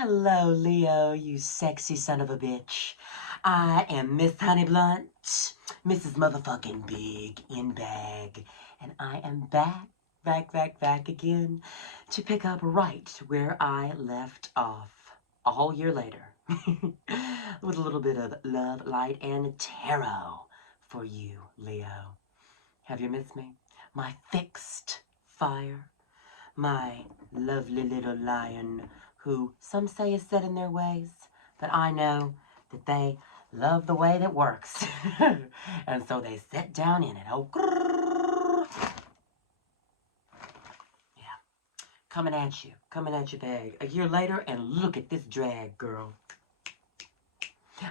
Hello, Leo, you sexy son of a bitch. I am Miss Honey Blunt, Mrs. Motherfucking Big in Bag, and I am back again to pick up right where I left off a whole year later with a little bit of love, light, and tarot for you, Leo. Have you missed me? My fixed fire, my lovely little lion who some say is set in their ways, but I know that they love the way that works. And so they sit down in it. Oh, yeah, coming at you, bag. A year later, and look at this drag, girl.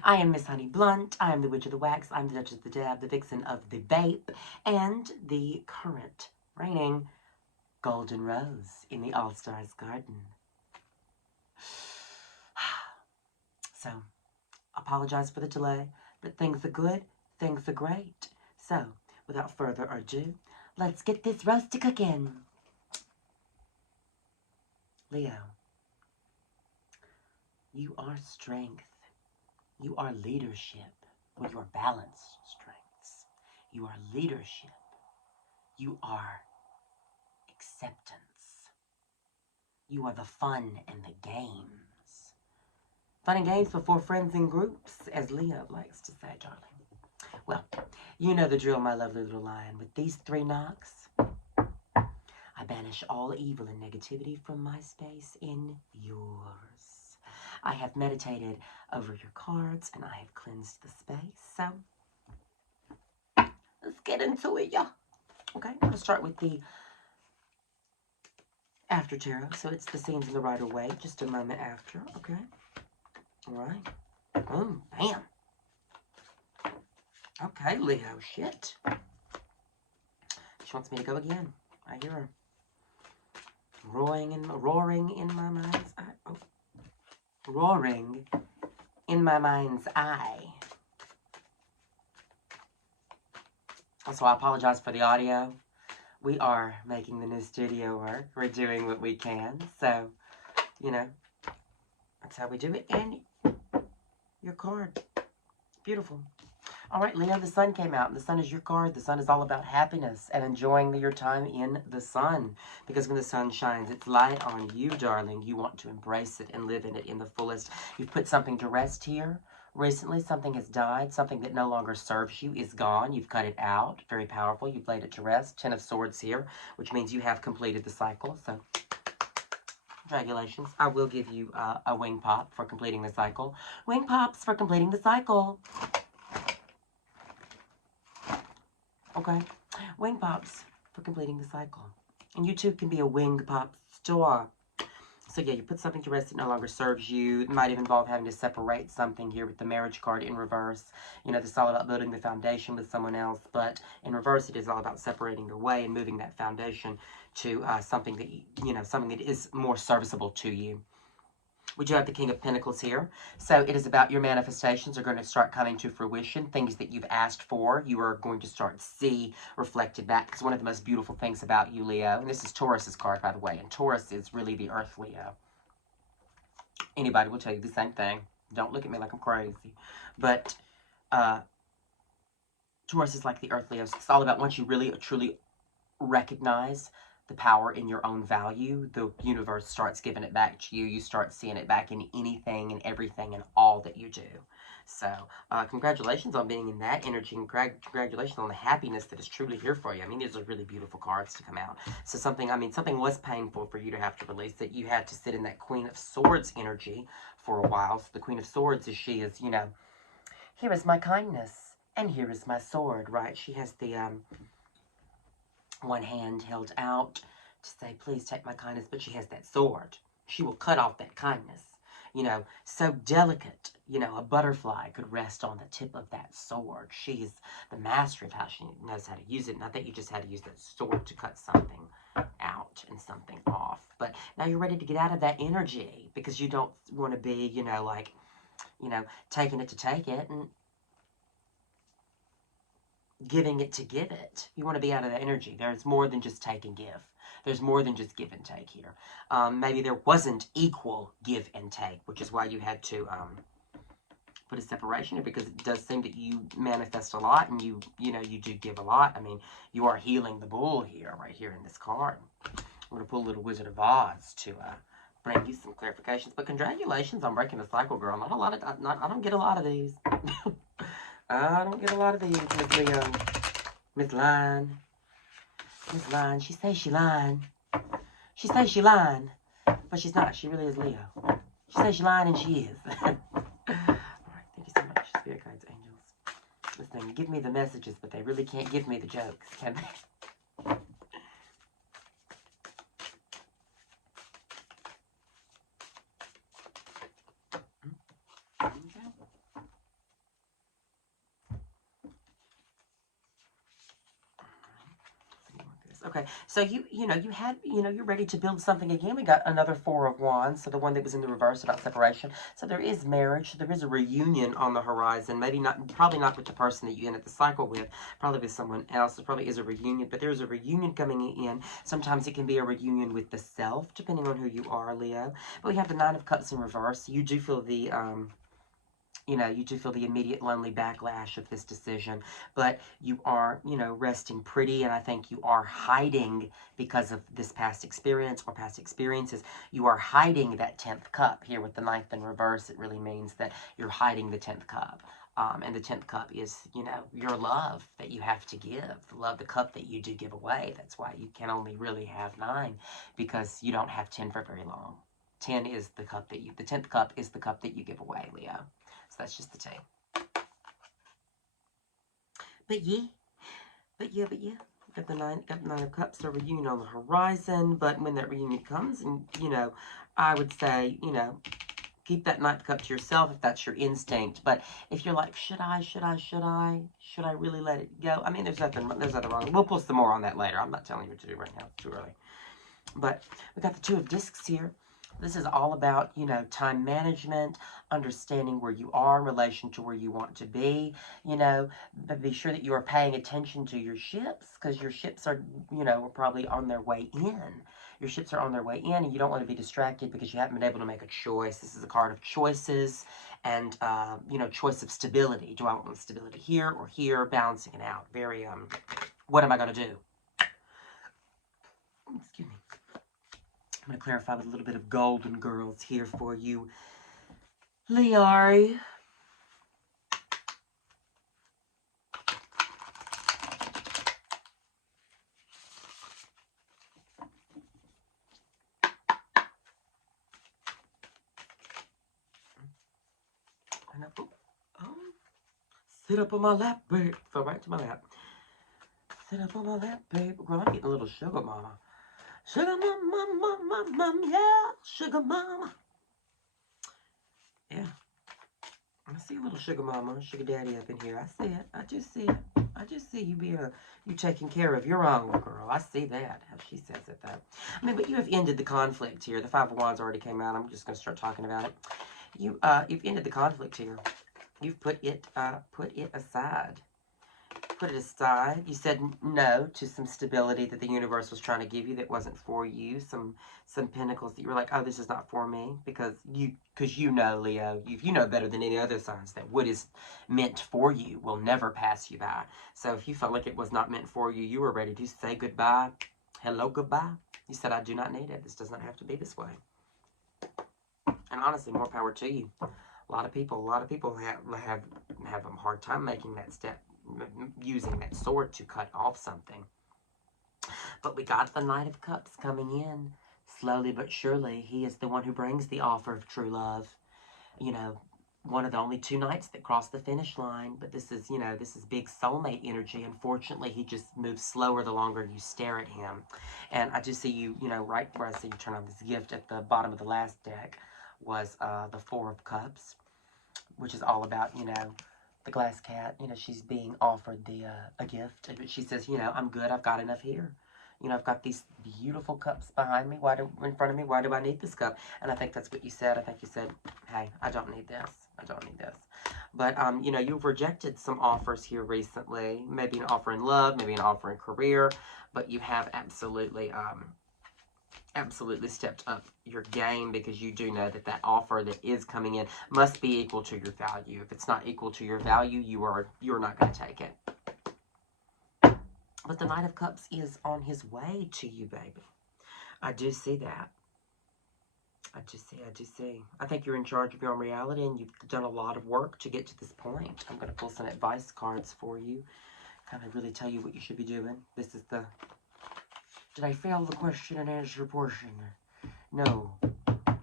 I am Miss Honey Blunt. I am the Witch of the Wax. I'm the Duchess of the Dab, the Vixen of the Bape, and the current reigning Golden Rose in the All-Stars Garden. So, apologize for the delay, but things are good, things are great. So, without further ado, let's get this roast to cooking. Leo, you are strength. You are leadership. Well, you are balanced strengths. You are leadership. You are acceptance. You are the fun and the games. Fun and games before friends and groups, as Leo likes to say, darling. Well, you know the drill, my lovely little lion. With these 3 knocks, I banish all evil and negativity from my space in yours. I have meditated over your cards, and I have cleansed the space. So, let's get into it, y'all. Okay, I'm going to start with the after tarot. So, it's the scenes in the Rider-Waite, just a moment after, okay? All right. Boom, bam. Okay, Leo, shit. She wants me to go again. I hear her. Roaring in my mind's eye. Oh. Roaring in my mind's eye. Also, I apologize for the audio. We are making the new studio work. We're doing what we can. So, you know, that's how we do it. And your card. Beautiful. All right, Leo, the sun came out, and the sun is your card. The sun is all about happiness and enjoying your time in the sun. Because when the sun shines its light on you, darling, you want to embrace it and live in it in the fullest. You've put something to rest here. Recently, something has died. Something that no longer serves you is gone. You've cut it out. Very powerful. You've laid it to rest. 10 of Swords here, which means you have completed the cycle. So, congratulations. I will give you a wing pop for completing the cycle. Wing pops for completing the cycle. Okay, wing pops for completing the cycle. And you too can be a wing pop store. So yeah, you put something to rest that no longer serves you. It might even involve having to separate something here with the marriage card in reverse. You know, this is all about building the foundation with someone else, but in reverse, it is all about separating away and moving that foundation to something that, something that is more serviceable to you. We do have the King of Pentacles here. So it is about your manifestations are going to start coming to fruition. Things that you've asked for, you are going to start to see reflected back. Because one of the most beautiful things about you, Leo, and this is Taurus's card, by the way, and Taurus is really the Earth Leo. Anybody will tell you the same thing. Don't look at me like I'm crazy. But Taurus is like the Earth Leo. So it's all about once you really, truly recognize the power in your own value, the universe starts giving it back to you. You start seeing it back in anything and everything and all that you do. So, congratulations on being in that energy, and congratulations on the happiness that is truly here for you. I mean, these are really beautiful cards to come out. So something was painful for you to have to release, that you had to sit in that Queen of Swords energy for a while. So the Queen of Swords she is, here is my kindness, and here is my sword, right? She has the, one hand held out to say, please take my kindness, but she has that sword. She will cut off that kindness. So delicate, a butterfly could rest on the tip of that sword. She's the master of how she knows how to use it. Not that you just had to use that sword to cut something out and something off. But now you're ready to get out of that energy because you don't want to be, taking it to take it and giving it to give it. You want to be out of that energy. There's more than just take and give. There's more than just give and take here. Maybe there wasn't equal give and take, which is why you had to put a separation here, because it does seem that you manifest a lot and you do give a lot. I mean, you are healing the bull here, right here in this card. I'm going to pull a little Wizard of Oz to bring you some clarifications. But congratulations on breaking the cycle, girl. Not a lot of, I don't get a lot of these. I don't get a lot of these, Miss Leo. Miss Line. Miss Line. She says she lying. She says she lying. But she's not. She really is Leo. She says she lying and she is. Thank you so much, Spirit Guides, Angels. Listen, give me the messages, but they really can't give me the jokes, can they? Okay, so you're ready to build something again. We got another Four of Wands, so the one that was in the reverse about separation. So there is marriage, there is a reunion on the horizon. Maybe not, probably not with the person that you ended the cycle with, probably with someone else. There probably is a reunion, but there's a reunion coming in. Sometimes it can be a reunion with the self, depending on who you are, Leo. But we have the Nine of Cups in reverse. You do feel the you do feel the immediate lonely backlash of this decision, but you are, resting pretty, and I think you are hiding because of this past experience or past experiences. You are hiding that 10th cup here with the 9th in reverse. It really means that you're hiding the 10th cup. And the 10th cup is, your love that you have to give. The cup that you do give away. That's why you can only really have 9, because you don't have 10 for very long. 10 is the cup that the 10th cup is the cup that you give away, Leo. So that's just the 10. But yeah. Got the nine of cups, a reunion on the horizon. But when that reunion comes, and I would say, keep that 9th cup to yourself if that's your instinct. But if you're like, should I really let it go? I mean, there's nothing wrong. We'll pull some more on that later. I'm not telling you what to do right now. It's too early. But we got the Two of Discs here. This is all about, time management, understanding where you are in relation to where you want to be, but be sure that you are paying attention to your ships, because your ships are, probably on their way in. Your ships are on their way in, and you don't want to be distracted because you haven't been able to make a choice. This is a card of choices and, choice of stability. Do I want stability here or here? Balancing it out. Very, what am I going to do? Excuse me. I'm going to clarify with a little bit of Golden Girls here for you, Leari. Sit up on my lap, babe. Fell right to my lap. Sit up on my lap, babe. Girl, I'm getting a little sugar mama. Sugar mama, yeah. Sugar mama. Yeah. I see a little sugar mama, sugar daddy up in here. I see it. I just see it. I just see you taking care of your own, girl. I see that, how she says it, though. I mean, but you have ended the conflict here. The Five of Wands already came out. I'm just going to start talking about it. You've ended the conflict here. You've put it aside. Put it aside. You said no to some stability that the universe was trying to give you that wasn't for you. Some pentacles that you were like, oh, this is not for me, because you know, Leo, you know better than any other signs that what is meant for you will never pass you by. So if you felt like it was not meant for you, you were ready to say goodbye. Hello, goodbye. You said, I do not need it. This does not have to be this way. And honestly, more power to you. A lot of people have a hard time making that step, using that sword to cut off something. But we got the Knight of Cups coming in, slowly but surely. He is the one who brings the offer of true love. One of the only 2 knights that crossed the finish line. But this is, this is big soulmate energy. Unfortunately, he just moves slower the longer you stare at him. And I just see you, right where I see you turn on this gift at the bottom of the last deck was the Four of Cups, which is all about, the glass cat. She's being offered a gift. But she says, I'm good. I've got enough here. I've got these beautiful cups behind me. In front of me? Why do I need this cup? And I think that's what you said. I think you said, hey, I don't need this. I don't need this. But, you've rejected some offers here recently. Maybe an offer in love, maybe an offer in career. But you have absolutely absolutely stepped up your game, because you do know that that offer that is coming in must be equal to your value. If it's not equal to your value, you're not going to take it. But the Knight of Cups is on his way to you, baby. I do see that. I do see. I think you're in charge of your own reality, and you've done a lot of work to get to this point. I'm going to pull some advice cards for you. Kind of really tell you what you should be doing. This is the... Did I fail the question and answer portion? No.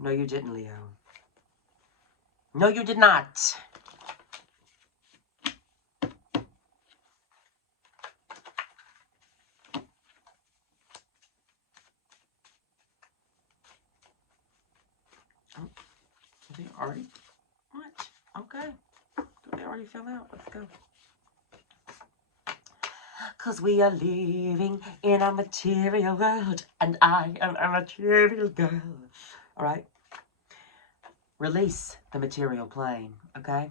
No, you didn't, Leo. No, you did not. Oh, they already... What? Okay. They already fell out. Let's go. Because we are living in a material world, and I am a material girl. All right? Release the material plane, okay?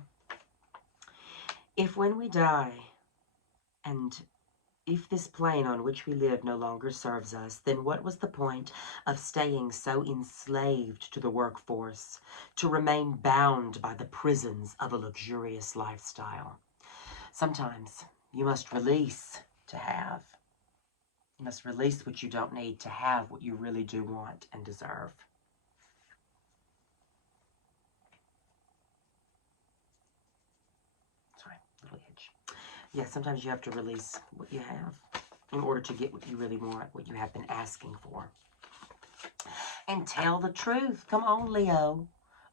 If when we die, and if this plane on which we live no longer serves us, then what was the point of staying so enslaved to the workforce, to remain bound by the prisons of a luxurious lifestyle? Sometimes you must release to have. You must release what you don't need to have what you really do want and deserve. Sorry, little itch. Yeah, sometimes you have to release what you have in order to get what you really want, what you have been asking for. And tell the truth. Come on, Leo.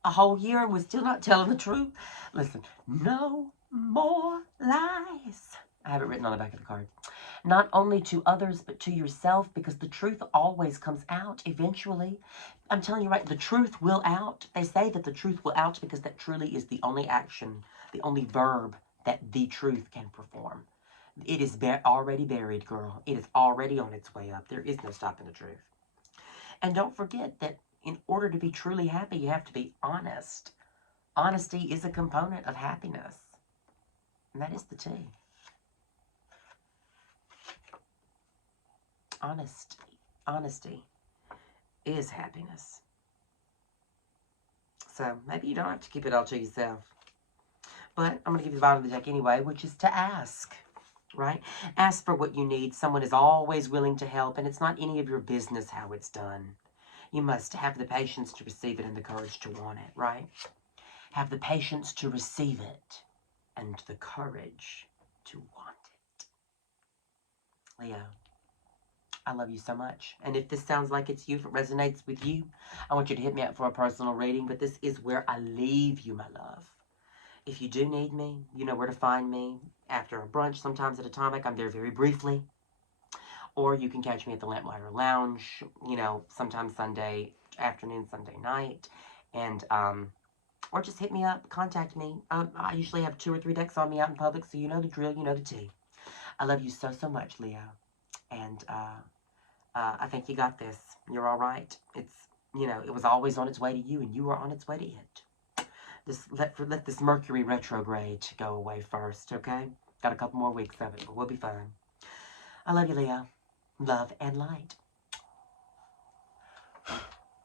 A whole year and we're still not telling the truth. Listen, no more lies. I have it written on the back of the card. Not only to others, but to yourself, because the truth always comes out eventually. I'm telling you, right, the truth will out. They say that the truth will out because that truly is the only action, the only verb that the truth can perform. It is already buried, girl. It is already on its way up. There is no stopping the truth. And don't forget that in order to be truly happy, you have to be honest. Honesty is a component of happiness. And that is the T. Honesty is happiness. So maybe you don't have to keep it all to yourself. But I'm going to give you the bottom of the deck anyway, which is to ask, right? Ask for what you need. Someone is always willing to help, and it's not any of your business how it's done. You must have the patience to receive it and the courage to want it, right? Have the patience to receive it and the courage to want it. Leo, I love you so much. And if this sounds like it's you, if it resonates with you, I want you to hit me up for a personal reading. But this is where I leave you, my love. If you do need me, you know where to find me. After a brunch, sometimes at Atomic, I'm there very briefly. Or you can catch me at the Lamplighter Lounge, you know, sometime Sunday afternoon, Sunday night. And, or just hit me up, contact me. I usually have 2 or 3 decks on me out in public, so you know the drill, you know the tea. I love you so, so much, Leo. And, I think you got this. You're all right. It's, you know, it was always on its way to you, and you were on its way to it. Just let this Mercury retrograde go away first, okay? Got a couple more weeks of it, but we'll be fine. I love you, Leo. Love and light.